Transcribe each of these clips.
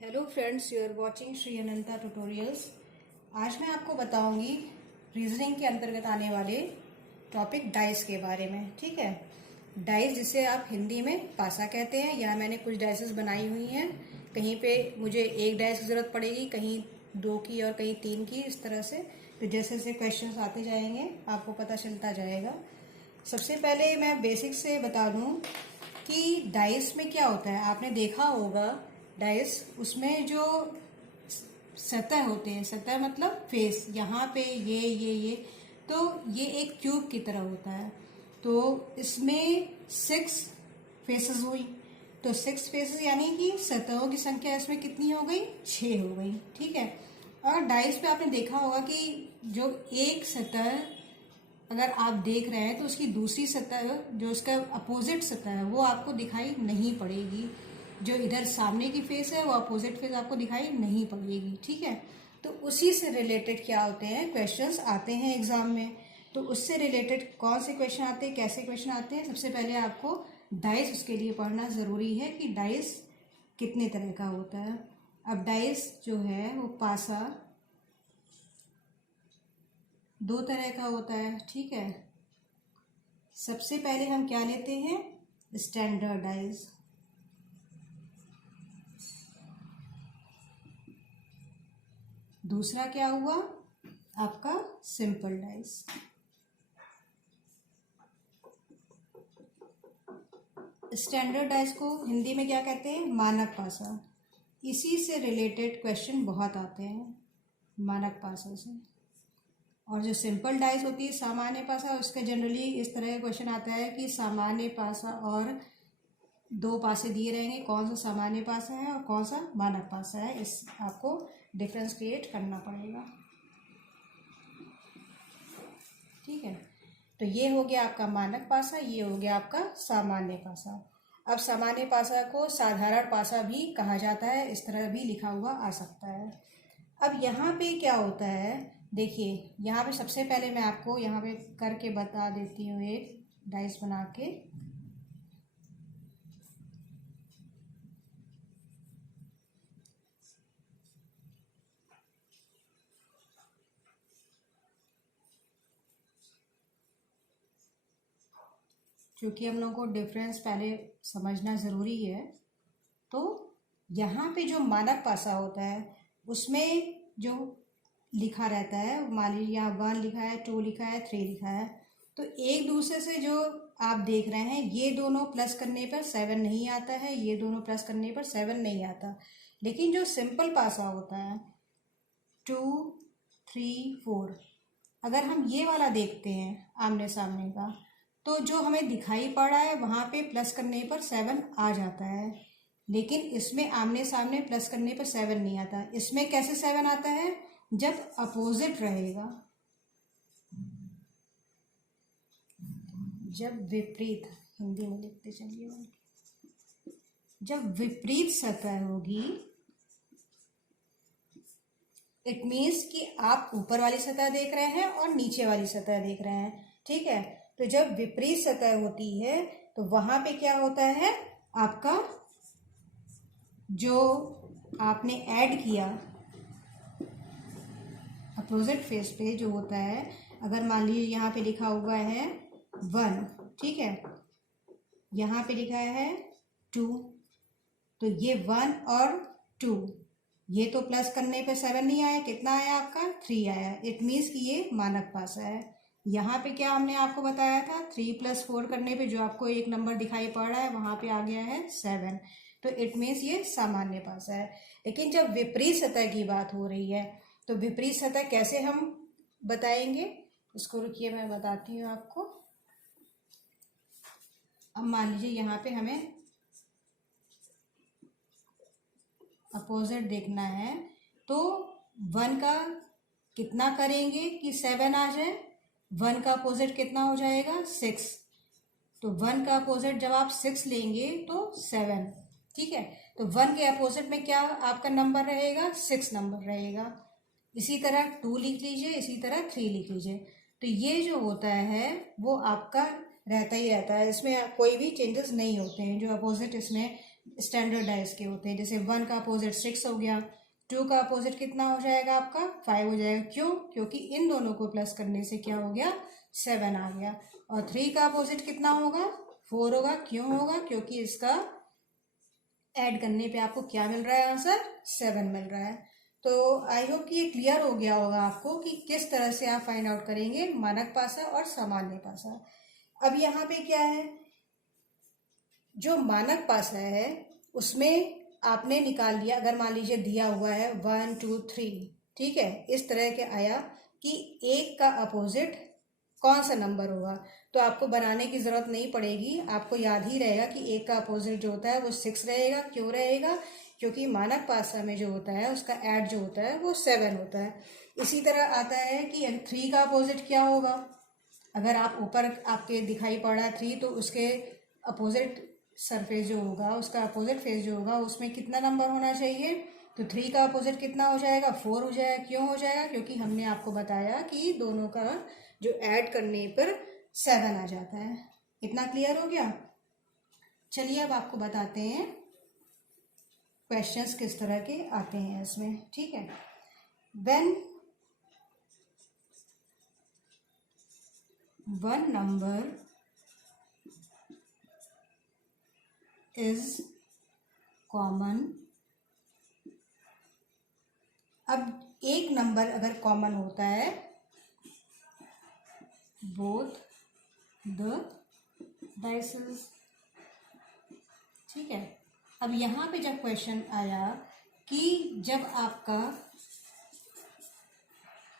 Hello friends, you are watching Shri Ananta tutorials. आज मैं आपको बताऊंगी रीजनिंग के अंतर्गत आने वाले टॉपिक डाइस के बारे में। ठीक है, डाइस जिसे आप हिंदी में पासा कहते हैं। यहाँ मैंने कुछ डाइसेस बनाई हुई हैं। कहीं पे मुझे एक डाइस की ज़रूरत पड़ेगी, कहीं 2 की और कहीं 3 की, इस तरह से। तो जैसे जैसे क्वेश्चंस आते जाएंगे आपको पता चलता जाएगा। सबसे पहले मैं बेसिक से बता दूं कि डाइस में क्या होता है। आपने देखा होगा डाइस, उसमें जो सतह होते हैं, सतह मतलब फेस, यहाँ पे ये तो ये एक क्यूब की तरह होता है। तो इसमें 6 फेसेस हुई, तो 6 फेसेस यानी कि सतहों की संख्या इसमें कितनी हो गई? 6 हो गई। ठीक है, और डाइस पे आपने देखा होगा कि जो एक सतह अगर आप देख रहे हैं तो उसकी दूसरी सतह, जो उसका अपोजिट सतह है, वो आपको दिखाई नहीं पड़ेगी। जो इधर सामने की फेस है वो अपोजिट फेस आपको दिखाई नहीं पड़ेगी। ठीक है, तो उसी से रिलेटेड क्या होते हैं, क्वेश्चंस आते हैं एग्जाम में। तो उससे रिलेटेड कौन से क्वेश्चन आते हैं, कैसे क्वेश्चन आते हैं, सबसे पहले आपको डाइस उसके लिए पढ़ना ज़रूरी है कि डाइस कितने तरह का होता है। अब डाइस जो है वो पासा 2 तरह का होता है। ठीक है, सबसे पहले हम क्या लेते हैं? Standard dice. दूसरा क्या हुआ आपका? Simple dice. स्टैंडर्ड डाइस को हिंदी में क्या कहते हैं? मानक पासा। इसी से रिलेटेड क्वेश्चन बहुत आते हैं, मानक पासा से। और जो सिंपल डाइस होती है, सामान्य पासा, उसका जनरली इस तरह का क्वेश्चन आता है कि सामान्य पासा और 2 पासे दिए रहेंगे, कौन सा सामान्य पासा है और कौन सा मानक पासा है। इस आपको डिफरेंस क्रिएट करना पड़ेगा। ठीक है, तो ये हो गया आपका मानक पासा, ये हो गया आपका सामान्य पासा। अब सामान्य पासा को साधारण पासा भी कहा जाता है, इस तरह भी लिखा हुआ आ सकता है। अब यहाँ पे क्या होता है, देखिए यहाँ पे सबसे पहले मैं आपको यहाँ पे करके बता देती हूँ, एक डाइस बना के। क्योंकि हम लोगों को डिफरेंस पहले समझना ज़रूरी है। तो यहाँ पे जो मानक पासा होता है उसमें जो लिखा रहता है, मान लीजिए यहाँ 1 लिखा है, 2 लिखा है, 3 लिखा है, तो एक दूसरे से जो आप देख रहे हैं, ये दोनों प्लस करने पर 7 नहीं आता है, ये दोनों प्लस करने पर 7 नहीं आता। लेकिन जो सिंपल पासा होता है 2, 3, 4, अगर हम ये वाला देखते हैं आमने सामने का, तो जो हमें दिखाई पड़ रहा है वहाँ पे प्लस करने पर 7 आ जाता है। लेकिन इसमें आमने सामने प्लस करने पर 7 नहीं आता। इसमें कैसे 7 आता है? जब अपोजिट रहेगा, जब विपरीत, हिंदी में लिखते चलिए, जब विपरीत सतह होगी, इट मीन्स कि आप ऊपर वाली सतह देख रहे हैं और नीचे वाली सतह देख रहे हैं। ठीक है, तो जब विपरीत सतह होती है तो वहां पे क्या होता है, आपका जो आपने ऐड किया अपोजिट फेस पे जो होता है, अगर मान लीजिए यहाँ पे लिखा हुआ है 1, ठीक है, यहाँ पे लिखा है 2, तो ये 1 और 2, ये तो प्लस करने पे 7 नहीं आया, कितना आया आपका? 3 आया। इट मीन्स कि ये मानक पासा है। यहाँ पे क्या हमने आपको बताया था, 3 + 4 करने पे जो आपको एक नंबर दिखाई पड़ रहा है वहाँ पे आ गया है 7, तो इट मीन्स ये सामान्य पासा है। लेकिन जब विपरीत सतह की बात हो रही है तो विपरीत सतह कैसे हम बताएंगे, उसको रुकिए मैं बताती हूँ आपको। अब मान लीजिए यहाँ पे हमें अपोजिट देखना है, तो 1 का कितना करेंगे कि 7 आ जाए? 1 का अपोजिट कितना हो जाएगा? 6। तो 1 का अपोजिट जब आप 6 लेंगे तो 7। ठीक है, तो 1 के अपोजिट में क्या आपका नंबर रहेगा? 6 नंबर रहेगा। इसी तरह 2 लिख लीजिए, इसी तरह 3 लिख लीजिए। तो ये जो होता है वो आपका रहता ही रहता है, इसमें कोई भी चेंजेस नहीं होते हैं। जो अपोजिट इसमें स्टैंडर्ड डाइस के होते हैं। जैसे 1 का अपोजिट 6 हो गया, 2 का अपोजिट कितना हो जाएगा आपका 5 हो जाएगा। क्यों? क्योंकि इन दोनों को प्लस करने से क्या हो गया 7 आ गया। और 3 का अपोजिट कितना होगा 4 होगा। क्यों होगा? क्योंकि इसका ऐड करने पे आपको क्या मिल रहा है आंसर 7 मिल रहा है। तो आई होप कि ये क्लियर हो गया होगा आपको कि किस तरह से आप फाइंड आउट करेंगे मानक पासा और सामान्य पासा। अब यहाँ पे क्या है, जो मानक पासा है उसमें आपने निकाल लिया, अगर मान लीजिए दिया हुआ है 1 2 3, ठीक है, इस तरह के आया कि 1 का अपोजिट कौन सा नंबर होगा, तो आपको बनाने की जरूरत नहीं पड़ेगी, आपको याद ही रहेगा कि 1 का अपोजिट जो होता है वो 6 रहेगा। क्यों रहेगा? क्योंकि मानक पासा में जो होता है उसका ऐड जो होता है वो 7 होता है। इसी तरह आता है कि 3 का अपोजिट क्या होगा, अगर आप ऊपर आपके दिखाई पड़ रहा है 3, तो उसके अपोजिट सरफेस जो होगा, उसका अपोजिट फेस जो होगा उसमें कितना नंबर होना चाहिए, तो 3 का अपोजिट कितना हो जाएगा 4 हो जाएगा। क्यों हो जाएगा? क्योंकि हमने आपको बताया कि दोनों का जो ऐड करने पर 7 आ जाता है। इतना क्लियर हो गया? चलिए अब आपको बताते हैं क्वेश्चंस किस तरह के आते हैं इसमें, ठीक है। When one number is common, अब एक नंबर अगर कॉमन होता है बोथ द डाइसेस, ठीक है। अब यहाँ पे जब क्वेश्चन आया कि जब आपका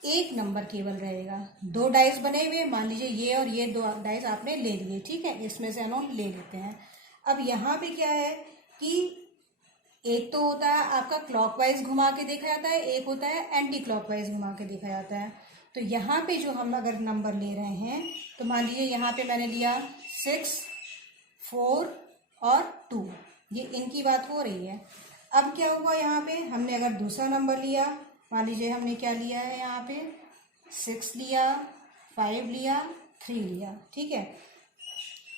एक नंबर केवल रहेगा, 2 डाइस बने हुए, मान लीजिए ये और ये 2 डाइस आपने ले लिए, ठीक है, इसमें से अनोन ले लेते हैं। अब यहाँ पे क्या है कि एक तो होता है आपका क्लॉकवाइज घुमा के देखा जाता है, एक होता है एंटी क्लॉकवाइज घुमा के देखा जाता है। तो यहाँ पे जो हम अगर नंबर ले रहे हैं, तो मान लीजिए यहाँ पे मैंने लिया 6 4 और 2, ये इनकी बात हो रही है। अब क्या हुआ, यहाँ पे हमने अगर दूसरा नंबर लिया, मान लीजिए हमने क्या लिया है यहाँ पे 6 लिया, 5 लिया, 3 लिया, ठीक है,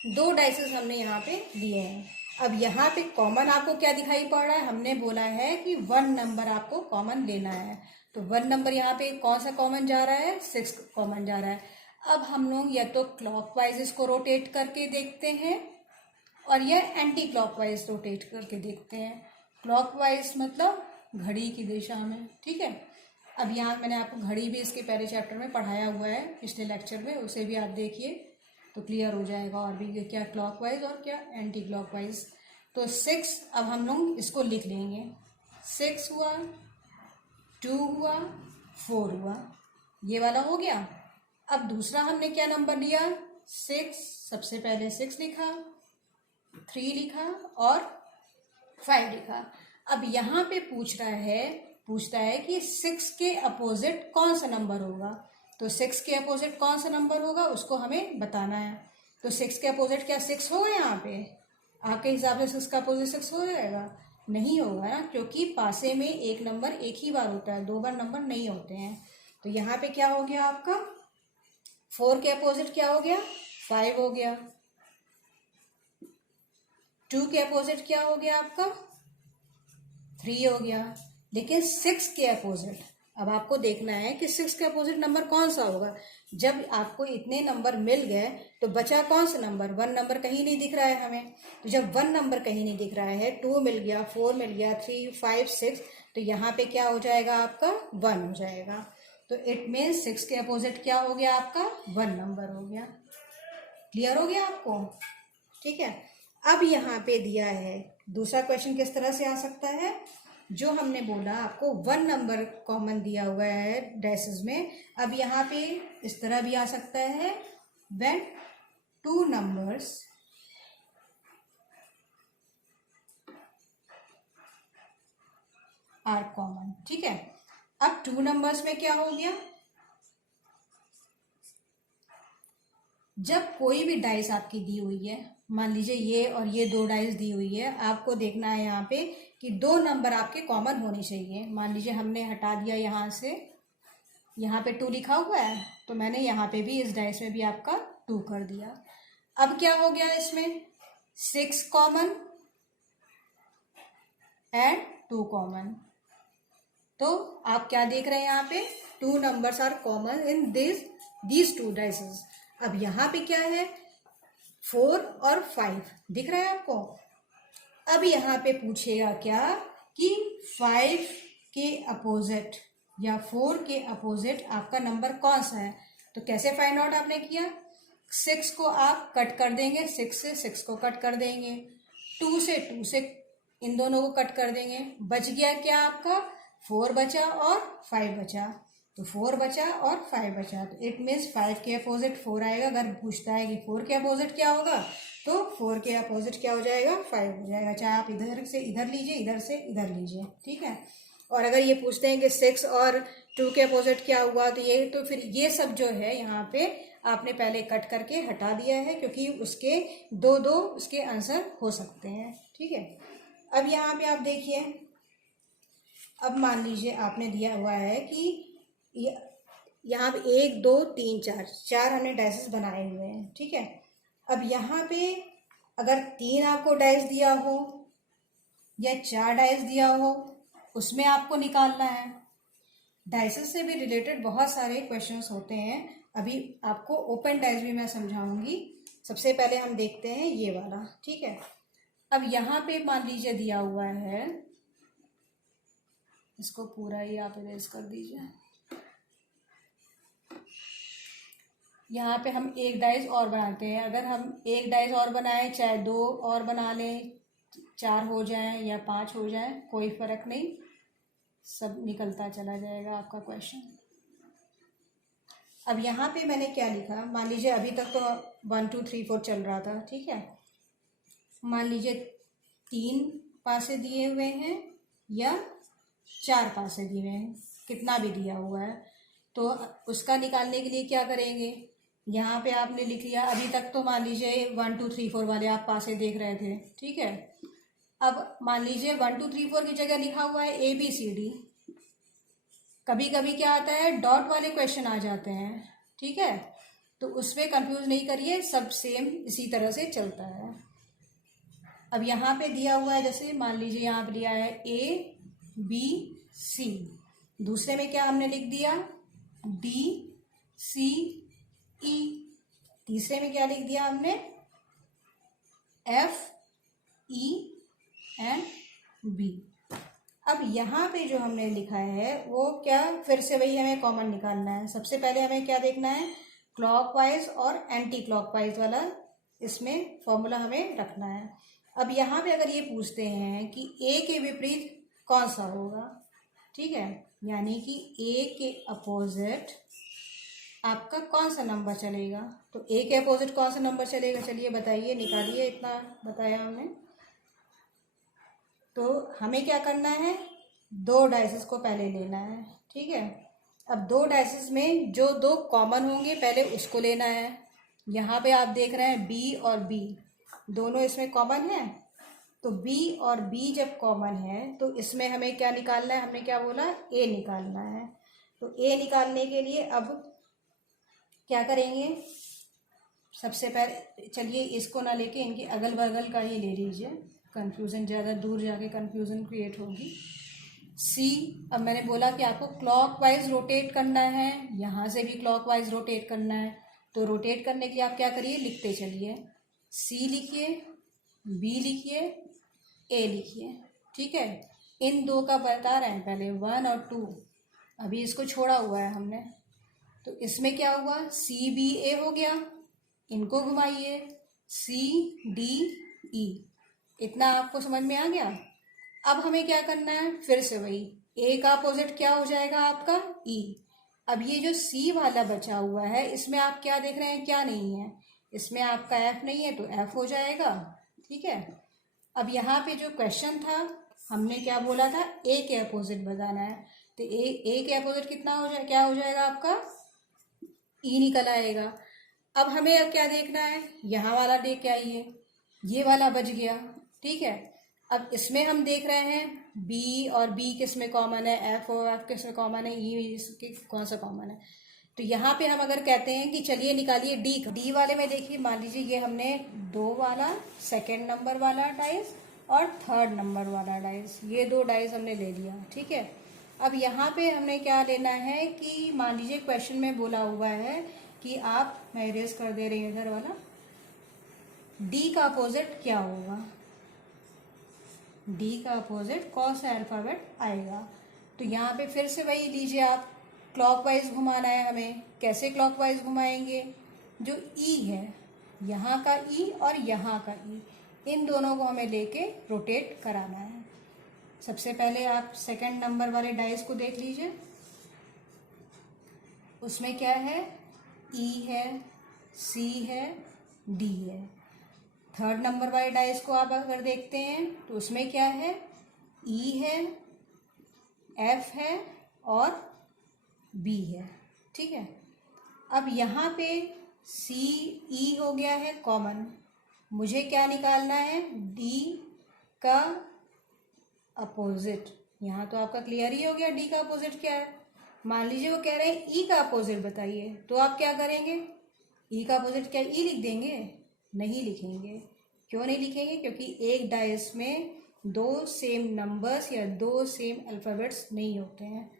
2 डाइसेस हमने यहाँ पे लिए हैं। अब यहाँ पे कॉमन आपको क्या दिखाई पड़ रहा है, हमने बोला है कि 1 नंबर आपको कॉमन लेना है, तो 1 नंबर यहाँ पे कौन सा कॉमन जा रहा है 6 कॉमन जा रहा है। अब हम लोग या तो क्लॉकवाइज इसको रोटेट करके देखते हैं और या एंटी क्लॉकवाइज रोटेट करके देखते हैं। क्लॉकवाइज मतलब घड़ी की दिशा में, ठीक है। अब यहाँ मैंने आपको घड़ी भी इसके पहले चैप्टर में पढ़ाया हुआ है पिछले लेक्चर में, उसे भी आप देखिए तो क्लियर हो जाएगा और भी क्या क्लॉकवाइज और क्या एंटी क्लॉकवाइज। तो 6, अब हम लोग इसको लिख लेंगे, 6 हुआ, 2 हुआ, 4 हुआ, ये वाला हो गया। अब दूसरा हमने क्या नंबर लिया 6, सबसे पहले 6 लिखा, 3 लिखा और 5 लिखा। अब यहाँ पे पूछता है कि 6 के अपोजिट कौन सा नंबर होगा, तो 6 के अपोजिट कौन सा नंबर होगा उसको हमें बताना है। तो 6 के अपोजिट क्या 6 होगा, यहाँ पे आपके हिसाब से 6 का अपोजिट 6 हो जाएगा? नहीं होगा ना, क्योंकि पासे में एक नंबर एक ही बार होता है, 2 बार नंबर नहीं होते हैं। तो यहाँ पे क्या हो गया आपका 4 के अपोजिट क्या हो गया 5 हो गया, 2 के अपोजिट क्या हो गया आपका 3 हो गया। लेकिन 6 के अपोजिट, अब आपको देखना है कि 6 के अपोजिट नंबर कौन सा होगा। जब आपको इतने नंबर मिल गए तो बचा कौन सा नंबर, 1 नंबर कहीं नहीं दिख रहा है हमें। तो जब 1 नंबर कहीं नहीं दिख रहा है, 2 मिल गया, 4 मिल गया, 3 5 6, तो यहाँ पे क्या हो जाएगा आपका 1 हो जाएगा। तो इट मीन्स 6 के अपोजिट क्या हो गया आपका 1 नंबर हो गया। क्लियर हो गया आपको? ठीक है। अब यहाँ पे दिया है दूसरा क्वेश्चन किस तरह से आ सकता है, जो हमने बोला आपको 1 नंबर कॉमन दिया हुआ है डाइसेस में। अब यहाँ पे इस तरह भी आ सकता है, व्हेन 2 नंबर्स आर कॉमन, ठीक है। अब 2 नंबर्स में क्या हो गया, जब कोई भी डाइस आपकी दी हुई है, मान लीजिए ये और ये 2 डाइस दी हुई है, आपको देखना है यहाँ पे कि 2 नंबर आपके कॉमन होने चाहिए। मान लीजिए हमने हटा दिया यहाँ से, यहाँ पे 2 लिखा हुआ है, तो मैंने यहाँ पे भी इस डाइस में भी आपका 2 कर दिया। अब क्या हो गया इसमें 6 कॉमन एंड 2 कॉमन। तो आप क्या देख रहे हैं यहाँ पे, 2 numbers are common in these 2 dices. अब यहाँ पे क्या है, 4 और 5 दिख रहा है आपको। अब यहाँ पे पूछेगा क्या कि 5 के अपोजिट या 4 के अपोजिट आपका नंबर कौन सा है। तो कैसे फाइंड आउट आपने किया, 6 को आप कट कर देंगे, 6 से 6 को कट कर देंगे, 2 से इन दोनों को कट कर देंगे, बच गया क्या आपका 4 बचा और 5 बचा। तो 4 बचा और 5 बचा, तो इट मीन्स 5 के अपोजिट 4 आएगा। अगर पूछता है कि 4 के अपोजिट क्या होगा, तो 4 के अपोजिट क्या हो जाएगा, 5 हो जाएगा। चाहे आप इधर से इधर लीजिए, इधर से इधर लीजिए, ठीक है। और अगर ये पूछते हैं कि 6 और 2 के अपोजिट क्या हुआ, तो फिर ये सब जो है यहाँ पे आपने पहले कट करके हटा दिया है, क्योंकि उसके दो उसके आंसर हो सकते हैं, ठीक है। अब यहाँ पे आप देखिए, अब मान लीजिए आपने दिया हुआ है कि यहाँ पे 1 2 3 4 हमने डाइसेस बनाए हुए हैं, ठीक है। अब यहाँ पे अगर 3 आपको डाइस दिया हो या 4 डाइस दिया हो, उसमें आपको निकालना है। डाइसेस से भी रिलेटेड बहुत सारे क्वेश्चंस होते हैं। अभी आपको ओपन डाइस भी मैं समझाऊंगी। सबसे पहले हम देखते हैं ये वाला, ठीक है। अब यहाँ पे मान लीजिए दिया हुआ है, इसको पूरा ही आप इरेज कर दीजिए। यहाँ पे हम एक डाइस और बनाते हैं। अगर हम एक डाइस और बनाएं, चाहे 2 और बना लें, 4 हो जाए या 5 हो जाए, कोई फर्क नहीं, सब निकलता चला जाएगा आपका क्वेश्चन। अब यहाँ पे मैंने क्या लिखा, मान लीजिए अभी तक तो 1 2 3 4 चल रहा था, ठीक है। मान लीजिए 3 पासे दिए हुए हैं या 4 पासे दिए हुए हैं, कितना भी दिया हुआ है, तो उसका निकालने के लिए क्या करेंगे, यहाँ पे आपने लिख लिया। अभी तक तो मान लीजिए 1 2 3 4 वाले आप पासे देख रहे थे, ठीक है। अब मान लीजिए 1 2 3 4 की जगह लिखा हुआ है ABCD। कभी कभी क्या आता है, डॉट वाले क्वेश्चन आ जाते हैं, ठीक है। तो उसमें कंफ्यूज नहीं करिए, सब सेम इसी तरह से चलता है। अब यहाँ पे दिया हुआ है, जैसे मान लीजिए यहाँ पे दिया है ABC, दूसरे में क्या हमने लिख दिया DCE, तीसरे में क्या लिख दिया हमने FE एंड B। अब यहाँ पे जो हमने लिखा है वो क्या, फिर से वही हमें कॉमन निकालना है। सबसे पहले हमें क्या देखना है, क्लॉकवाइज और एंटी क्लॉकवाइज वाला इसमें फॉर्मूला हमें रखना है। अब यहाँ पे अगर ये पूछते हैं कि A के विपरीत कौन सा होगा, ठीक है, यानी कि A के अपोजिट आपका कौन सा नंबर चलेगा, तो A के अपोजिट कौन सा नंबर चलेगा, चलिए बताइए, निकालिए, इतना बताया हमने। तो हमें क्या करना है, 2 डाइसेस को पहले लेना है, ठीक है। अब 2 डाइसेस में जो 2 कॉमन होंगे पहले उसको लेना है। यहाँ पे आप देख रहे हैं B और B दोनों इसमें कॉमन है, तो B और B जब कॉमन है तो इसमें हमें क्या निकालना है, हमने क्या बोला, A निकालना है। तो A निकालने के लिए अब क्या करेंगे, सबसे पहले चलिए इसको ना लेके इनके अगल बगल का ही ले लीजिए, कंफ्यूजन ज़्यादा दूर जाके कंफ्यूजन क्रिएट होगी। C, अब मैंने बोला कि आपको क्लॉकवाइज रोटेट करना है, यहाँ से भी क्लॉकवाइज रोटेट करना है। तो रोटेट करने के लिए आप क्या करिए, लिखते चलिए, C लिखिए, B लिखिए, A लिखिए, ठीक है। इन 2 का बता रहे हैं पहले 1 और 2, अभी इसको छोड़ा हुआ है हमने। तो इसमें क्या हुआ, CBA हो गया, इनको घुमाइए CDE, इतना आपको समझ में आ गया। अब हमें क्या करना है, फिर से वही, A का अपोजिट क्या हो जाएगा आपका E। अब ये जो C वाला बचा हुआ है, इसमें आप क्या देख रहे हैं, क्या नहीं है, इसमें आपका F नहीं है, तो F हो जाएगा, ठीक है। अब यहाँ पे जो क्वेश्चन था हमने क्या बोला था, A के अपोजिट बताना है, तो A के अपोजिट कितना हो जाए, क्या हो जाएगा आपका E निकल आएगा। अब हमें अब क्या देखना है, यहाँ वाला देख के आइए, ये वाला बच गया, ठीक है। अब इसमें हम देख रहे हैं B और B किस में कॉमन है, F और F किस में कॉमन है, E इसके कौन सा कॉमन है। तो यहाँ पे हम अगर कहते हैं कि चलिए निकालिए D वाले में, देखिए मान लीजिए ये हमने 2 वाला सेकेंड नंबर वाला डाइस और थर्ड नंबर वाला डाइस, ये 2 डाइस हमने ले लिया। ठीक है, अब यहाँ पे हमने क्या लेना है कि मान लीजिए क्वेश्चन में बोला हुआ है कि आप, मैं इरेज कर दे रही हूँ इधर वाला, डी का अपोजिट क्या होगा। डी का अपोजिट कौन सा अल्फाबेट आएगा। तो यहाँ पे फिर से वही लीजिए आप, क्लॉकवाइज घुमाना है हमें। कैसे क्लॉकवाइज घुमाएंगे, जो ई है, यहाँ का ई और यहाँ का ई, इन दोनों को हमें लेके रोटेट कराना है। सबसे पहले आप सेकंड नंबर वाले डाइस को देख लीजिए, उसमें क्या है, ई है, सी है, डी है। थर्ड नंबर वाले डाइस को आप अगर देखते हैं तो उसमें क्या है, ई है, एफ है और बी है। ठीक है, अब यहाँ पे सी ई हो गया है कॉमन, मुझे क्या निकालना है, डी का अपोजिट। यहाँ तो आपका क्लियर ही हो गया डी का अपोजिट क्या है। मान लीजिए वो कह रहे हैं ई का अपोजिट बताइए, तो आप क्या करेंगे, ई का अपोजिट क्या ई लिख देंगे, नहीं लिखेंगे। क्यों नहीं लिखेंगे, क्योंकि एक डाइस में 2 सेम नंबर्स या 2 सेम अल्फ़ाबेट्स नहीं होते हैं।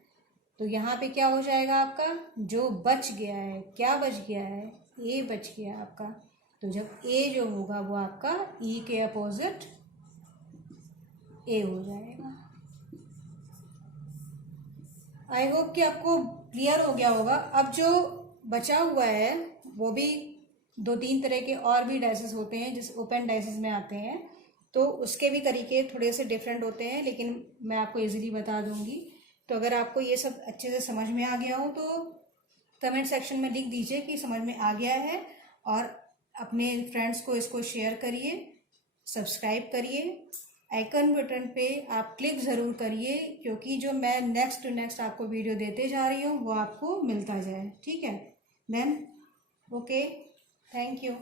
तो यहाँ पे क्या हो जाएगा आपका, जो बच गया है, क्या बच गया है, ए बच गया आपका। तो जब ए जो होगा वो आपका ई के अपोजिट ए हो जाएगा। आई होप कि आपको क्लियर हो गया होगा। अब जो बचा हुआ है वो भी 2-3 तरह के और भी डाइसेस होते हैं, जिस ओपन डाइसेस में आते हैं, तो उसके भी तरीके थोड़े से डिफरेंट होते हैं, लेकिन मैं आपको इजीली बता दूंगी। तो अगर आपको ये सब अच्छे से समझ में आ गया हो तो कमेंट सेक्शन में लिख दीजिए कि समझ में आ गया है, और अपने फ्रेंड्स को इसको शेयर करिए, सब्सक्राइब करिए, आइकन बटन पे आप क्लिक ज़रूर करिए, क्योंकि जो मैं नेक्स्ट टू नेक्स्ट आपको वीडियो देते जा रही हूँ वो आपको मिलता जाए। ठीक है, देन ओके, थैंक यू।